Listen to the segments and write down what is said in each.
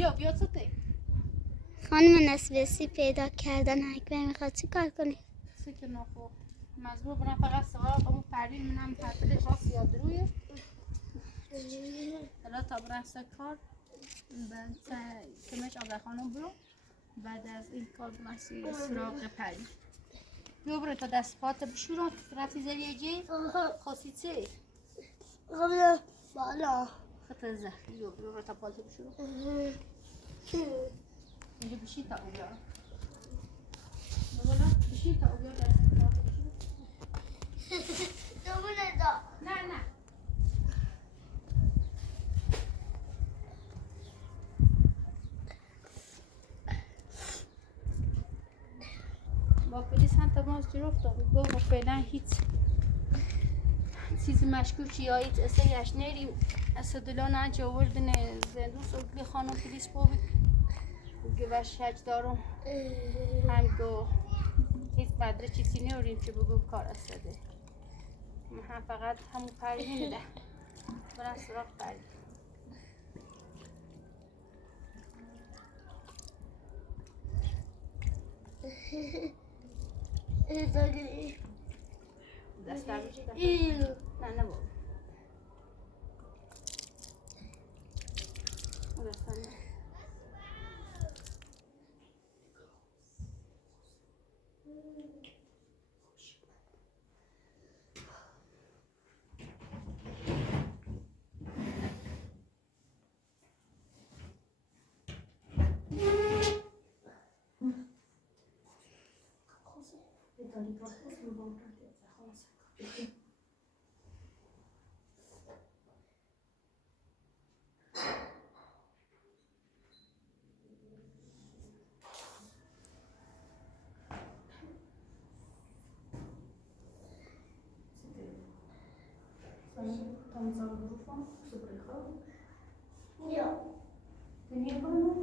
بیا سته. خانم نصیبه پیدا کردن اکبر میخواد چی کار کنی؟ سکر نخو مجبور برم فقط سوال همون پروین منم تحصیلش راست یاد رویه. حالا تا برم کار بعد کمش آبر خانم برو بعد از این کار برسی سراغ پروین. بیا برو تا دست پات بشورم رفتی زریه جی خواستی چه؟ بالا خطر زخمی بیا برو تا پات بشورم اینجا بشی تا او بیارم بشی تا او بیار دست پات بشورم دوباره دا نه با پلیس هم تماس گرفت و فعلا هیچ چیزی مشکوکی یا هیچ اصلیش نریم اسدالله نه آوردن زندون سوگلی خانم پلیس بابی گوگه و شج دارم هم گو هیچ مدره چیزی نیاریم که بگو کار استده هم فقط همون پروین ده برم سراغ پروین دست در میشه نه بابا دست در میشه Tam całą grupą, super chodzi. Ja. Ty nie wolno?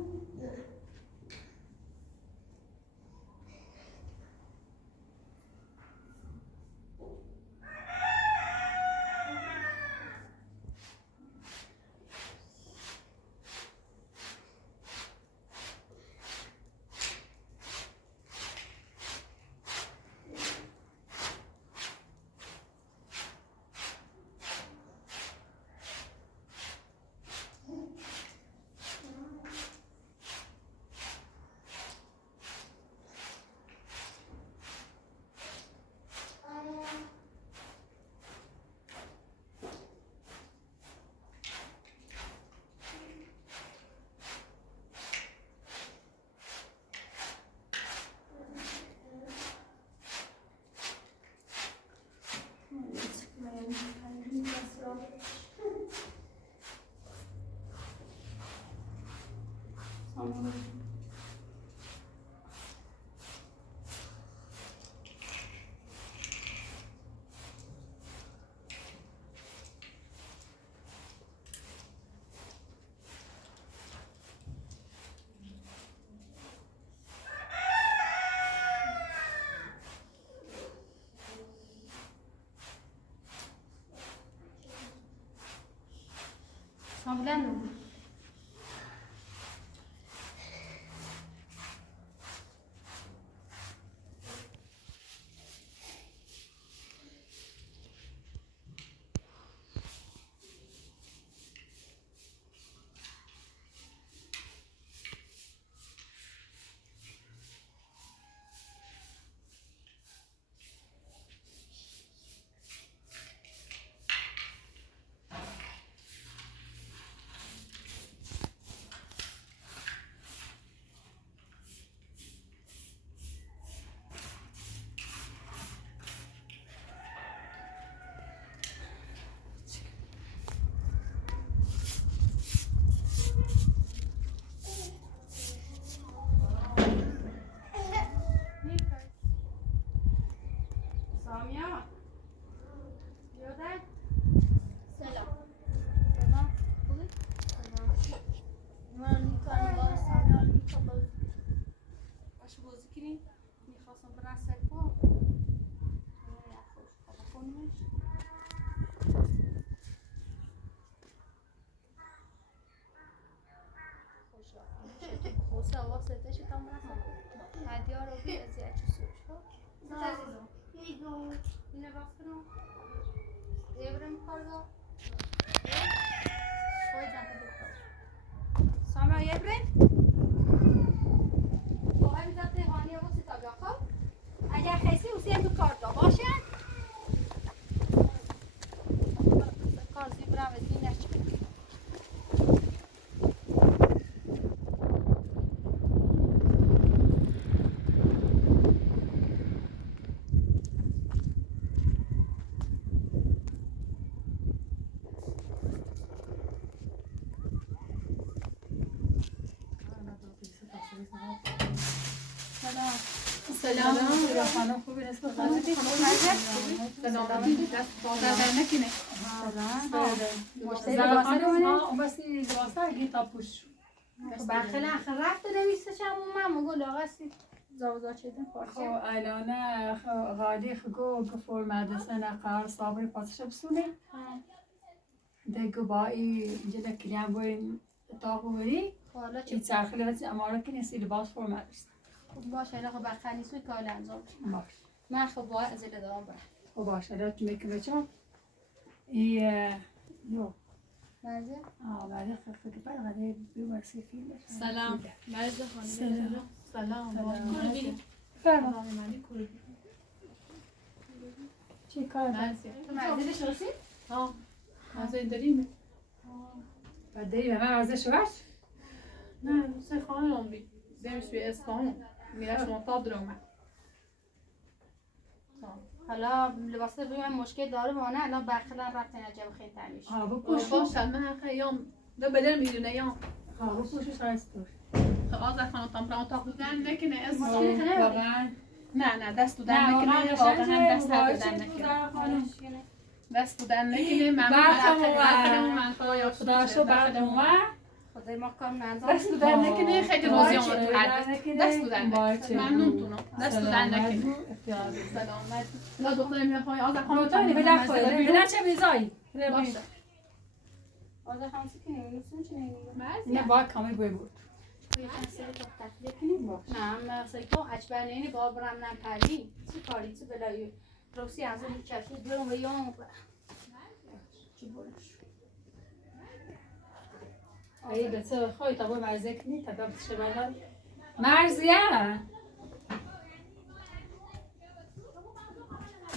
Hablando. واسطه چه تام رسم هدیه رو بی از چه سوش ها اینو بافتم دیبرم کارو خواهی سامع یبرم باید میزد تهانی و ستا بیاکا اگر خیسی اوسی هم تو کارتا باشه کار زیبرم از این نشد سلام خانم خوبی اسم خانم سلام دست نکنه زهرا خانم بسی لباسا گیتا پوش بخیل آخر رفت نمیستش هم من گل آقاسی زاوزا چیدن خو خواهد الان غادی خگو گفور مدرسه نقار صابر پاسش بسونه دگو بایی جل کلیم بوین تاقو بری حالا چی چه چرخی لباس امارا کنی سی لباس فور مدرسه باشه الان خب بخیل نیست که حالا انجام باش من خب باید از این دارم برم خب باشه الان تو میکنه چون یو مرزی؟ بعد خفه بعد غادي بيورسي فيلم سلام مرزا خانم سلام سلام کلو بگی فرما معنی کلو بگی چی کار مرزا تو مرزی بشناسی؟ ها مرزا این داریم بعد داری به من ورزش ورش نه سه خانم بی دمش به اصفهان میره شما تاب درامه حالا لباس بگم مشکل داره وانه الان بخیل هم رفتن عجب خیلی تمیش بپوش باشه من حقا یام دو بدل میدونه یام بپوشش هستش خب آزا خانم تام برام تاق بودن نکنه از واقعا نه دست بودن نکنه واقعا دست بودن نکنه دست بودن نکنه من خدا شو برام خدای ما کام ننزام دست بودن نکنه خیلی راضی آمد تو هر دست بودن ممنون تونم دست بودن نکنه سلامت لا دختر میخوای آزا خانم تانی بده خود بده چه میزایی باشه آزا خانسی که نمیستون چه نمیگم نه با کامل بود نه مثلا تو اچبرنینی بابرم نم پری چی کاری چی بلایی روسی از این چشم بیرون و یام چی بولش ای بچه خواهی تا باید مرزه کنی تا باید بشه بردار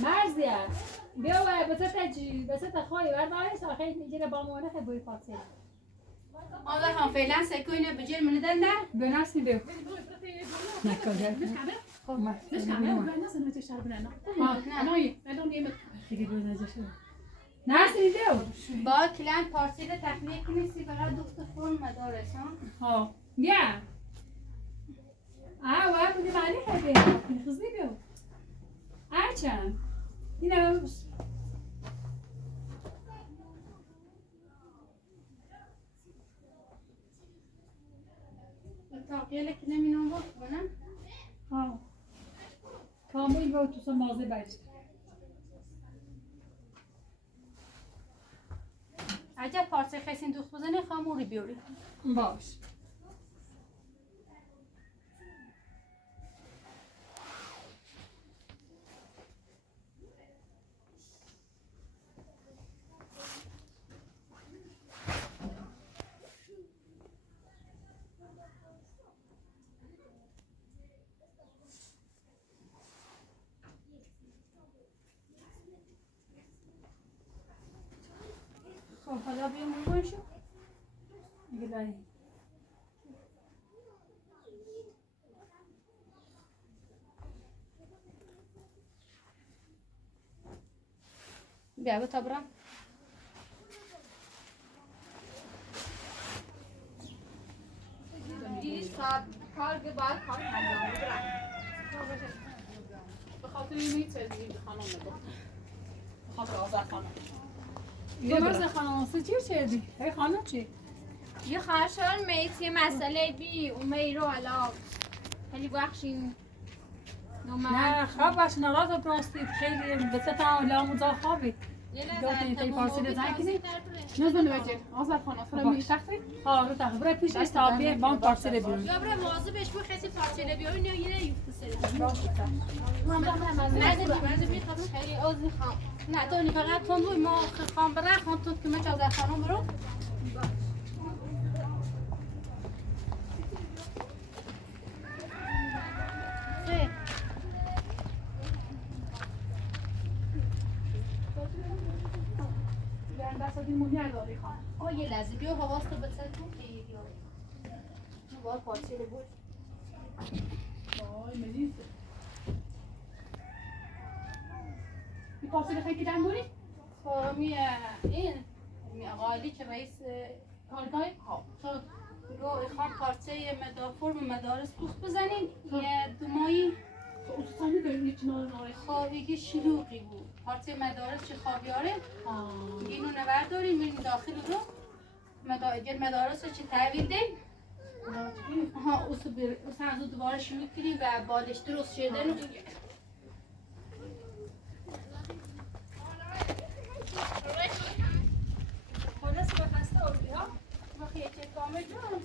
مرزیه بیا باید بچه تا خواهی بردارش تا خیلی میگیره با مونه خیلی بوی پاسی آزا خان فعلا سکوینه بجیر منو دنده به نفسی بیو نکاجه خب مش کامل و بعد نسنا چه شرب نه نه خیلی بود نجاشه نرسی بیو با کلان پارسی ده تخلیه کنیسی فقط دوست فرم مدارش ها بیا باید بودی معنی خیلی خزنی بیو هرچند اینه تاقیه که نمینم وقت کنم کامل با تو سمازه برش عجب پارسی خیسین دوست بزنی خاموری بیوری باش حالا بیام بگوین شو گلایی بیا تا برم ساعت کار که باید کار انجام بدم به خاطر اینی چیزی خانم نگفت به خاطر آزاد خانم یه مرز خانم چی دی؟ هی خانم چی؟ یه خواهشان میت یه مسئله بی اومی رو علا خیلی بخشیم نه خواب باش نراز پراستی خیلی بسه تا لاموزا خوابی دادن تای پارسل زنگ کنی نزدن وجه آزار خانه فرا میگه شخصی ها رو تخبره پیش استابیه بام پارسل بیرون یا برای موازه بهش بو خیلی پارچه بیارین یا یه یوفت سری خیلی عضو خام نه تو نی فقط تون بوی ما خام بره خان تو که من چه از خانم برو یه لحظه بیا حواس تو بسر تو که یه بیاره بار پارچه بود وای ملیس این پارسل خیلی کدام بودی؟ خب این غالی که رئیس کارگاه؟ تو رو خان پارچه فرم مدارس دوست بزنین یه دومایی اصلا داریم هیچ ناره خوابیگی شلوغی بود پارچه مدارس چه خوابیاره اینو نبرداریم میریم داخل رو مدارس رو چه تحویل دیم ها اصلا از دوباره شروع کنیم و بالش درست شده رو خلاص به خسته آوردی ها بخیه چه کامل جان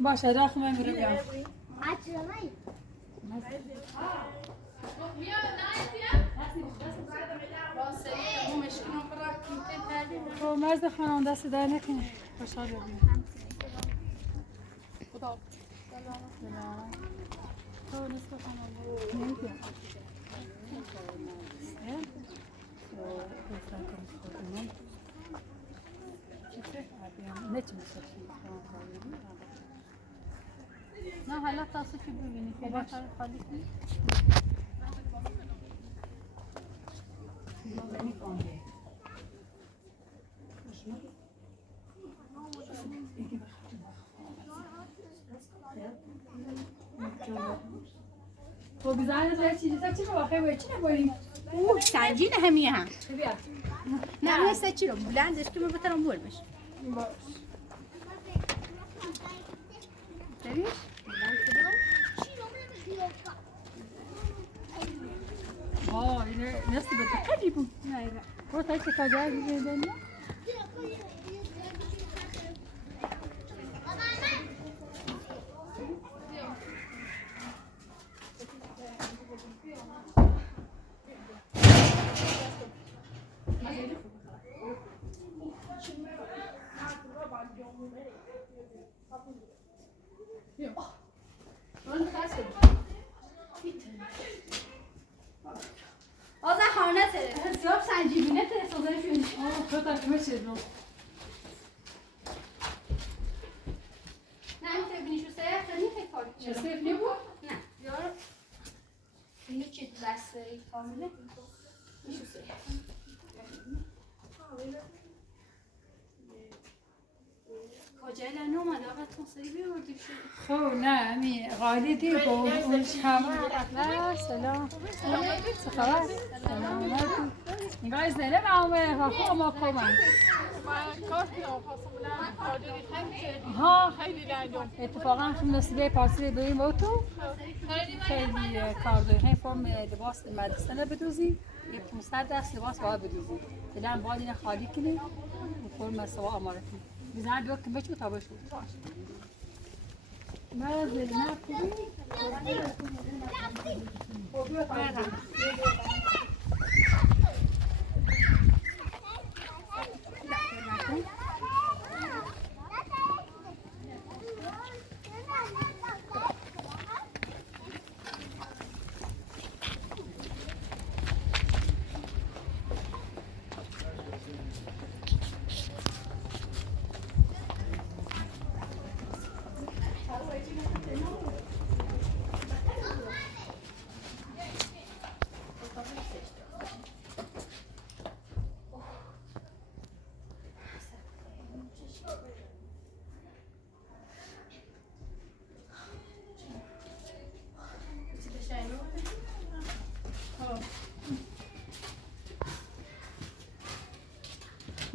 باشه داخل من میرم بیام خب مرد خانم دست در نکنه خوشحال ببینم خدا سلام تو نصف خانم نمیدونم نه حالا تاسو که ببینی که باشه خالی کنی خب بزنید تو چیزی تا چی رو واقعا باید چی نباییم اوه سنجین همیه هم بیا نه نیسته چی رو بلندش که من بترم بول بشه باش ببین اینه نصیب خیلی بود نه برو تا که کجا می‌بینی آزا خانه تره حساب سنجیبینه تره سازه شونی تو تا که میشه رو نه این تبینیشو سیه خیلی خیلی کار چه سیفلی بود؟ نه یارو اینو چه دست کامله میشو سیه کجای لنو اومده آقا تو سری بیاردی شد خب نه می غالی دی با اون شما سلام چه خبر سلام نگاه زنه معموله خب ما کمان ها اتفاقا هم نصیبه پارسل بریم با تو خیلی کار داریم فرم لباس مدرسه بدوزی یه 500 دست لباس باید بدوزی دلم باید این خالی کنیم فرم سوا آماده کنیم بزن بیاد که بچو تا بشو من زلمه خوبی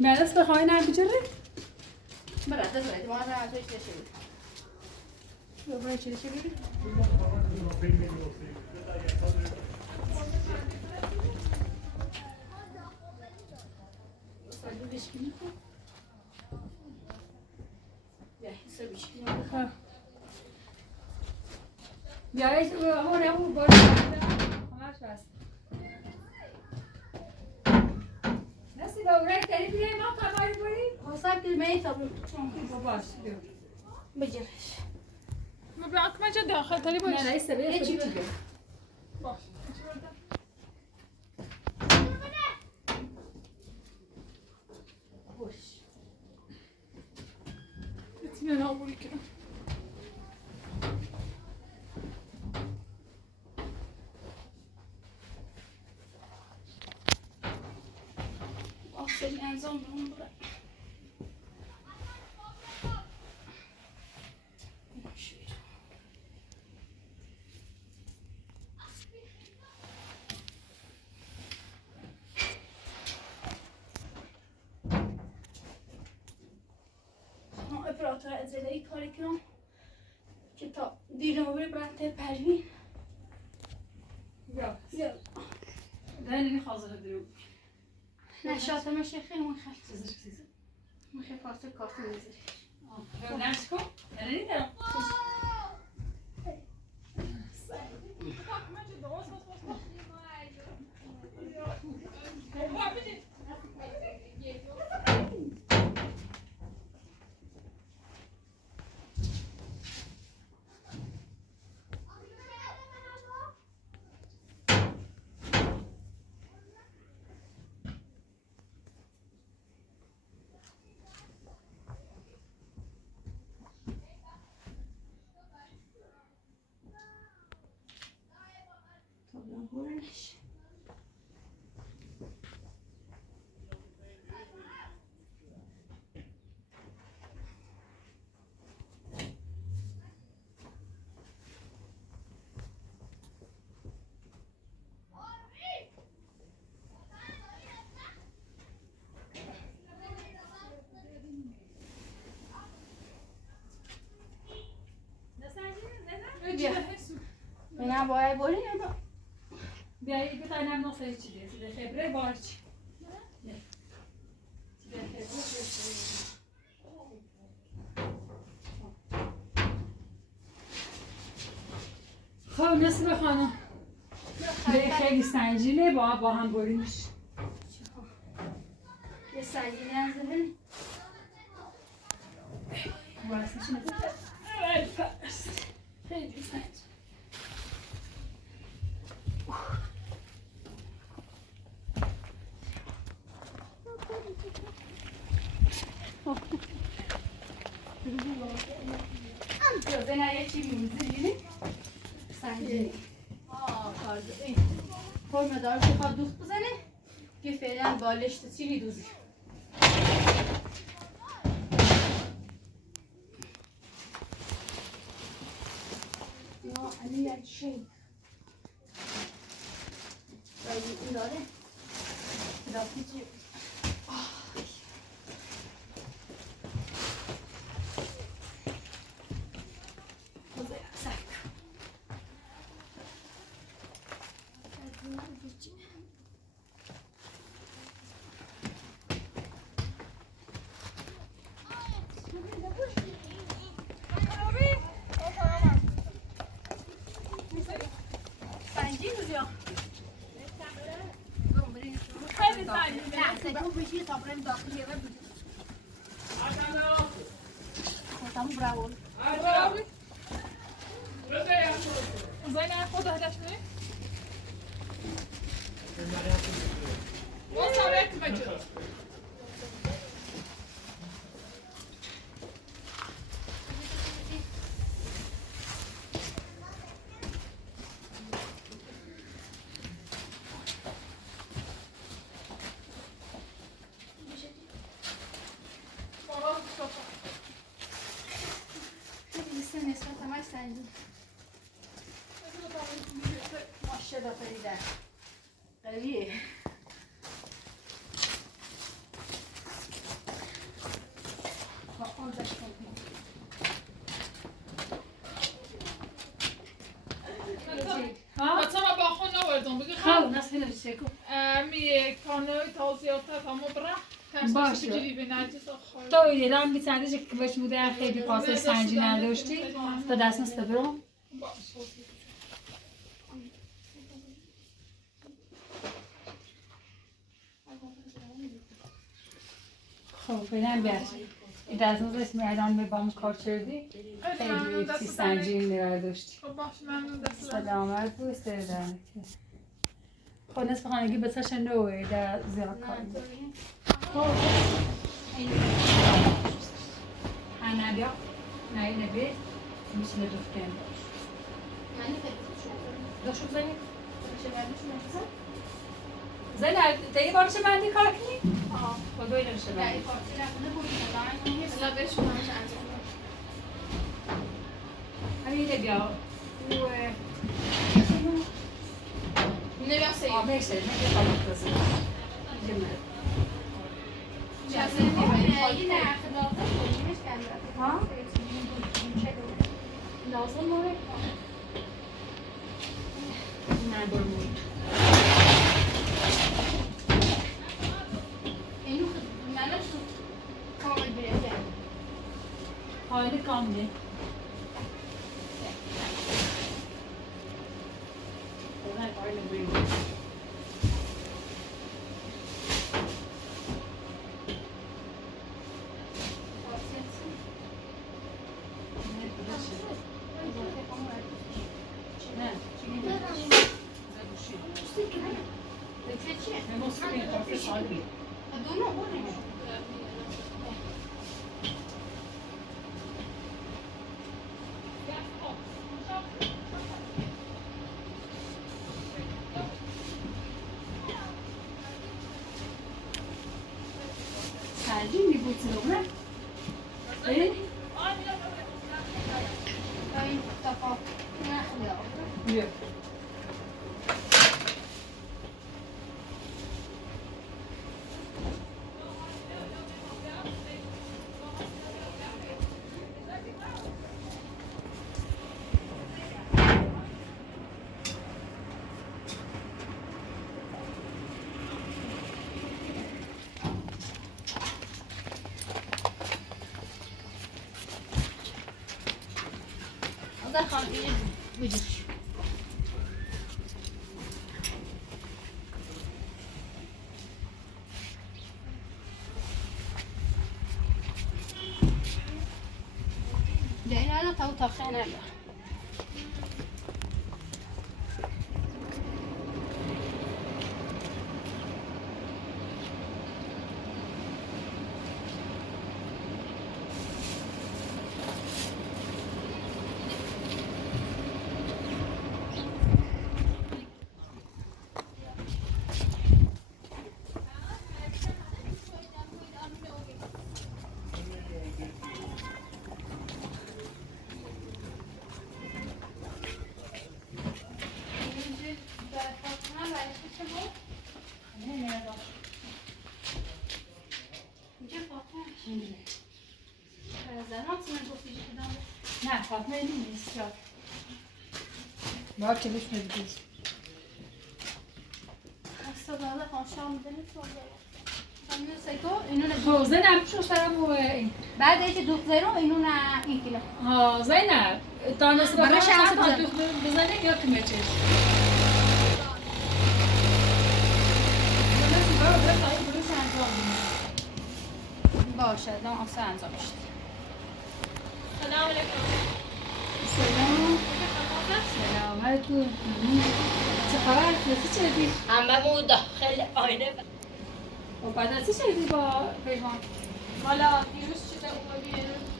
مدرس بخوای نه بجره؟ برات داره ما را ازش نشید برای چی بگیری؟ بشکنی خب بیا حساب بشکنی خب بیایید همون همون باید همش بست نسی با اونایی تری بیایی ما قماری بریم حساب که من تا باش بجرش ما بیا اکمه چه داخل تری باش نه رئیس بیا یه چی خودی بده. باش خوش اطمینان آموری کنم آفرین انجام برون برم اپراتور ازلهی کاری کنم که تا دیرم بری برنده پروین بیا بیا دانی خازه درو نشاطم خیلی من خیلی چیزی چیزی من خیلی کارت میذاری بیا نرس کن نه نیدم برنش بیا اینا باید بری یا بیایی بتای نم نصفه چی دیگه خبره بارچ خب نصیب خانم خیلی سنجینه با هم بریمش یه سنگینی از ببین واسه اول فرست خیلی سنگ بنا یه چی می‌زنی سنگینی کار این فرم دارش خواد دوخت بزنه که فعلا بالش تیری دوزی یا علی یک شی باید این داره دافتی چی زين خذ هذا شوي وصل لك مجد ماشاءالله فریده قویه مثلا باخون نوردم بگی خب نصف نشکو می کانوی توضیحات همو برا باشه تو ایران بی‌سندش که باش بوده خیلی پاسش سنجی نداشتی تا دست نسته برام خب بینم بیاد این دست نسته اسم ایران به بام کار کردی خیلی چی سنجی نداشتی سلامت بود استردن خب نصف خانگی بسش نوه در زیاد کار خب Anna bia, nej ne bit, musimy do wkędu. Doszło za nie? Zena, ty nie możesz się nie kalkni? O, podwójne się będzie. A nie bia, Ne bien c'est. o myślę, nie wiem co to idziemy. ها؟ لازم مورد نه برمود اینو منو کامل بیرده حالی کامله نه حالی برمود سعید می‌بود نه؟ این تفاهم بیا اگر خانمی بجوش جاین الان تا خیلی نمیاد نه فاطمه نیست ما چلوش می‌دید استاد خانشام میدنه اینو خب زینب شو سرم و این بعد اینکه دخترم اینو نه این کیلو ها زینب تا نصف برای شهر بزنه یا کمه چیز باشه دام آسان انجام شد سلام علیکم. سلام سلامتون چه خبر؟ نسی چردی؟ همه داخل آینه و بعد نسی چردی با پیمان؟ حالا دیروز چیزا اومدی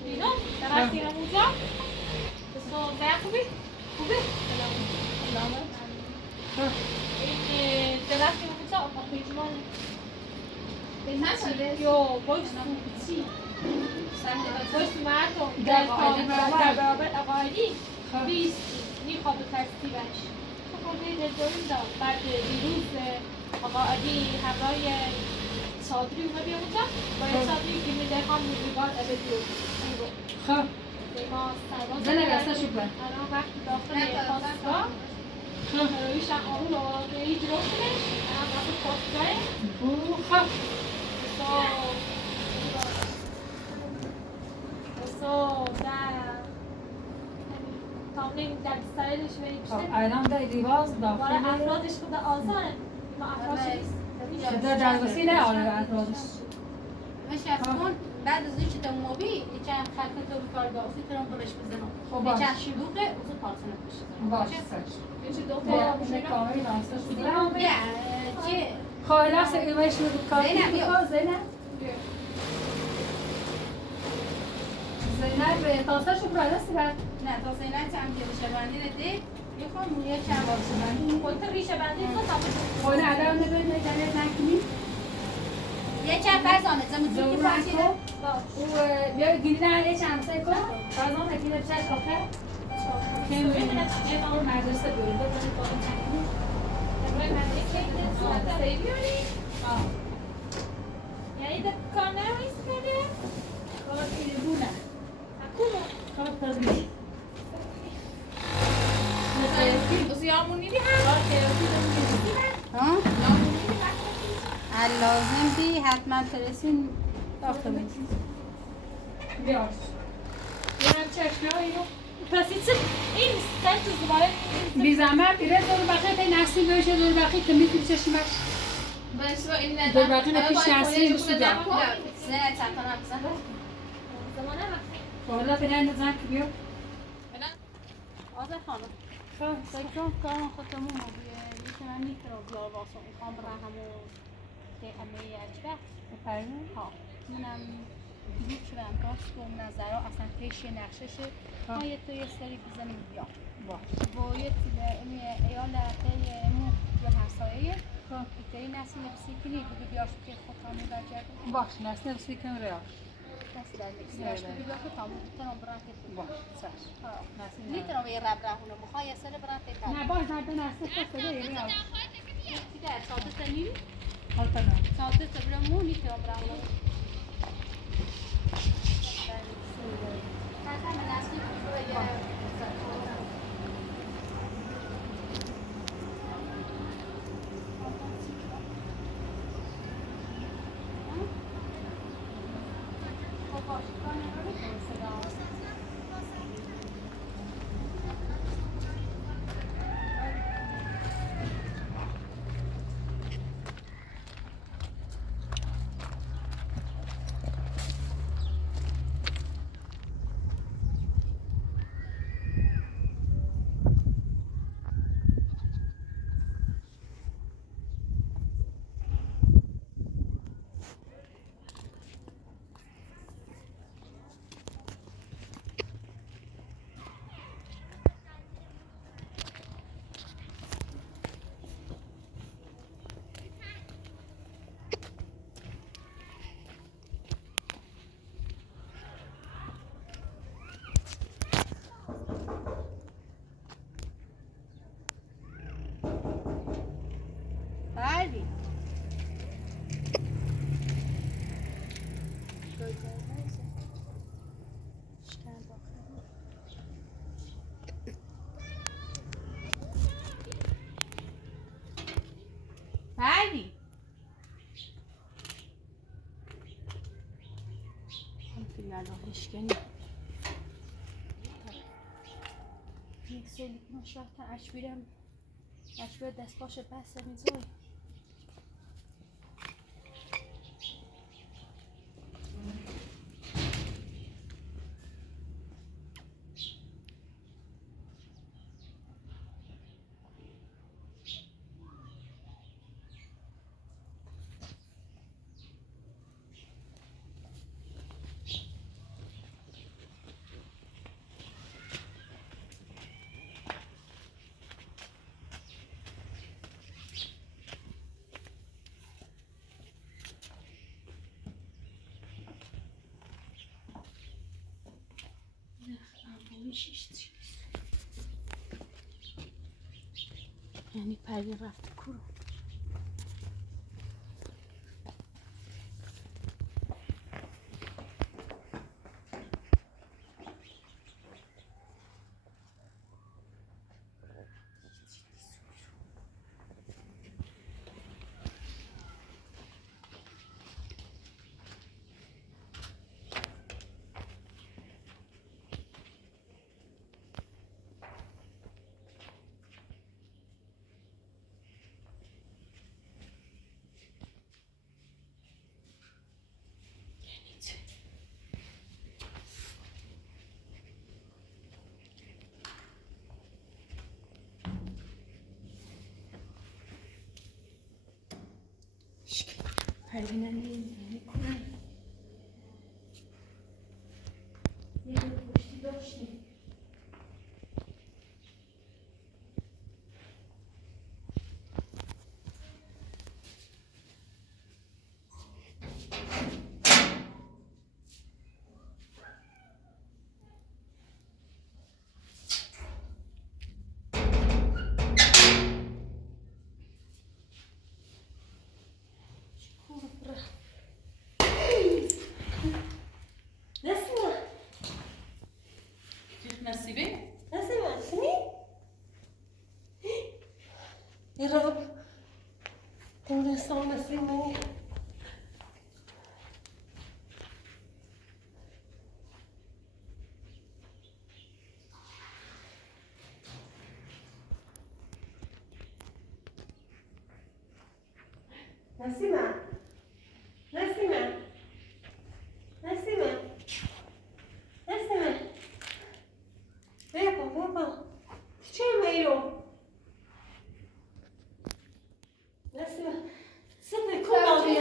بیرون رفتیم اونجا صبح خوبی؟ خوبی؟ سلامت این رفتیم اونجا آپارتمان به من یا باش چی؟ باش مردم در برابر آقایی 20 میخواب ترتیبش خب دلداریم دار بعد دیروز آقا علی همراه صادری اومدی اونجا باید صادری که میده خواهم میگار ابدی خب ما سرباز زنه رسته شو بر الان وقتی داخل پاسگاه رویش هم آمون و به این جلو کنش الان وقتی پاسگاه خب تو استایلش و این خب الان در لیواز برای داخل افرادش خود آزاره ما افرادش نیست در دروسی نه آره افرادش مش افغان بعد از اینکه تمومی یکم خلق تو کار داشتی تو برش بزنم خب باش. یکم شلوغه اوزو پارسنه بشه باشه چه دو نه کامل ناستش بودم یا چه خواهلاس ایمش رو کار زینب بیا. زینب تاستاشو برادستی بر نه تا زینب چم که ریشه بندی نده میخوام یه چند بارسه بندی خودت ریشه بندی تو تا خونه الان نبید نکنید نکنی یه چند فرزانه زمین که زورن پاشیده کو و بیا گیری نه یه چند سه کن فرزان نکنه بچه آخر که مدرسه بریم بکنید با این چکنی یعنی ده کار نمیست کنه؟ کار اینه بونه اکونو کار تازگی بس یامونی هم ها لازم بی حتما ترسین داخل میدید بیاش یه چشنه ها اینو پس این سن تو زباره بی زحمت بیره دور بقیه پی نسیم بشه دور بقیه که میتونی چشمش بس این دور بقیه نپیش نسیم بسو جا زنه چطور هم بزن زمانه وقت حالا بینه نزن که بیو آزه خانم فکرم کارم خودمون موبیه یکی من میتونم بیار واسه میخوام برای همون که همه یجبه بپرین ها منم دیگه شدم باست کن نظرها اصلا پیش نقششه ما یه تو یه سری بزنیم بیا باش با یه تیله امی ایال خیلی امو یه همسایه که این نسی نفسی کنی بگی بیاش که خود همون بجرد باش نسیم بسی کن ریاش کسی در نکسیش بگی بیا خود همون تنم بران که باش سرش نسیم میتونم یه رب رهونه بخواه یه سر بران که نه باش نرده نسیم خود بده یه ریاش دیگه ساده تنیم حال کنم ساده تبرمون میتونم رهونه Parvin. Parvin. الان هشکنی یک سالی که من شاید اشبیر دست باشه بس میزوی یعنی پروین رفته کورو پروین نمیکنه یه دو پشتی داشتیم نصیبه؟ نصیبه سنی؟ یه رب تونستان نصیبه نسیمه نسیمه نسیمه نسیمه بابا چه میرو نسیمه سفه کن آبی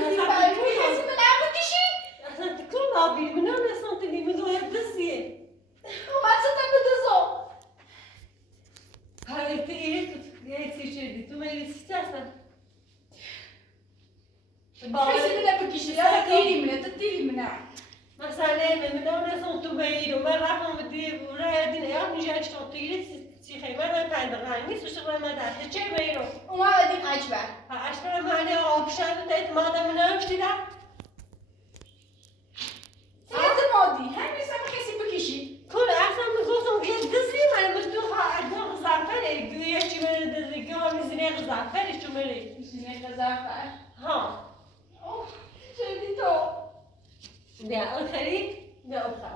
اصلا تکون آبی منو نسان تنی مدوی دستیه هاي تيجي تيجي تيجي تو ما يستحسن مثلا من اون سون تو بيرو ما راح بدي ولا دين يا نجي اشتغل تيجي خيمه ما تندراني نیست اشتغل ما ده چه بيرو اشتغل ما عليه اوبشن تيت ما ده من اشتغل كل احسن من گفتم یه دستی من مستو ها زعفری گویا چی من دزدی ها میزنه زعفری چی میری ها بیا آخری بیا آخر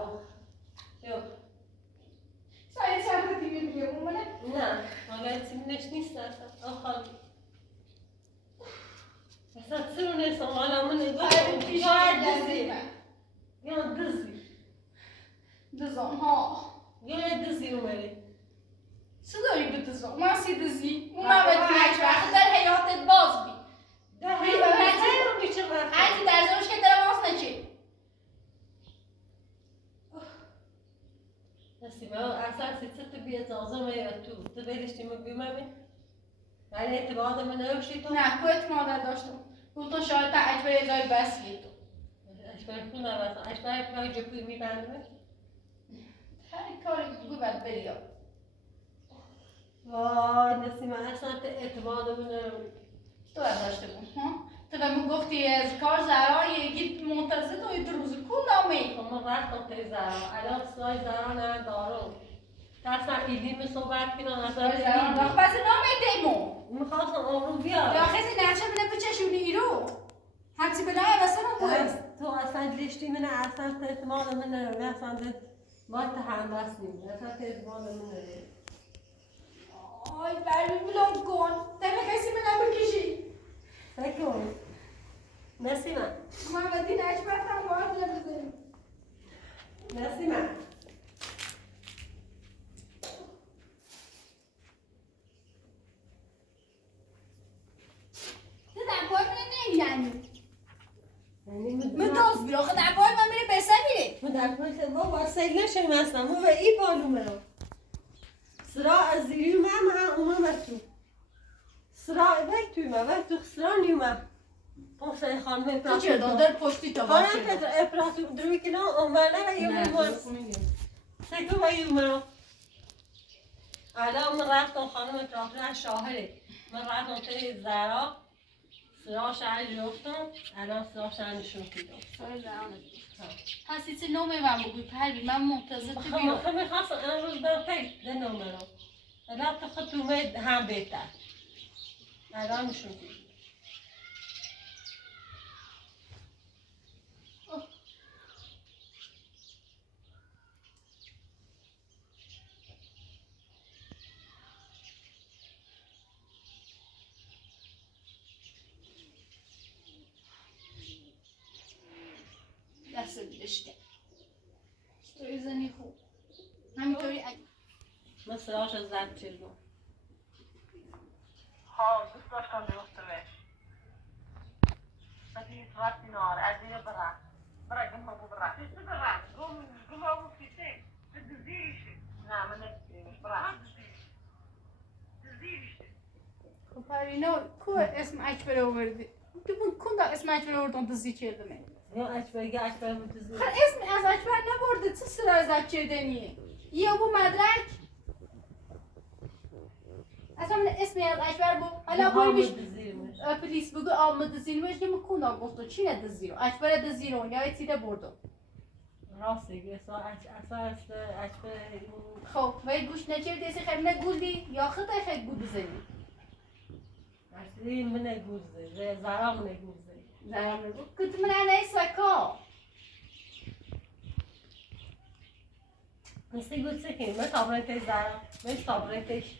نه حالا تیمش نیست اصلا آخر اصلا سر نیست حالا من نگاه یا دزدی یا دزدی اومدی ده هیچ بیچاره نصیبه اصلا ست بیاد آزم یا تو بیشتیم بیماری ولی اعتماد من نمیشی تو اشباه خونه واسه اشباه پای جپوی میبندم وای نسیمه اصلا اعتماد من نمیشی من رفتم تی زهرا الان سای زهرا نه دارم اصلا ایدیم صحبت کنم اصلا میخواستم آمرو بیار تو اصلا لیشتی من اصلا اعتماد من نمیشی اصلا باید تحمس نیم اصلا اعتماد من نمیشی فکر نسیمه نسیمه در پایت بابا سیل نشیم اصلا و ای بالو مرا سرا از زیری من اومم تو سرا وقت توی من وقت تو سرا نیومم پسر خانم خانم اپراتور دروی کنم اومده و یوم سکو و یوم الان من رفتم خانم اپراتور شاهره من رفتم توی زهرا سرا شهر جفتم الان سرا شهر نشون کردم هستی نومه من بگوی پروین من منتظر تو بیام خب میخواستم امروز برم پی ده نومه رو الان تو خود تومه هم بهتر الان نشون کردم دست بیدش کرد توی زنی خوب همینطوری من سراش از زرد چیزم ها دوست داشتم درسته بدي صرت نار أدي برا جمع برا برا قوم في شيء تدزيش نعم أنا مش برا تدزيش خب پرینا کو اسم اکبر آوردی؟ تو کن اسم اکبر آوردن دزدی کردم. یا اکبر متزی. اسم از اکبر نبرده چه سر از کردنیه؟ یا بو مدرک؟ اصلا اسم از اکبر بو حالا بویش پلیس بگو آمد زیرمش که مکونا گفتو چی ند زیرو اکبر د زیرو یا تیده بردو. راسته اساس اکبر خب ولی گوش نچرد ایسی خیلی نگودی یا خطای خیلی گود بزنی؟ اصلی من نگوزه زهرا من نگوزه زهرا من نگوزه کت من نه سکا مثل گوزه که من تابرتش زهرا من تابرتش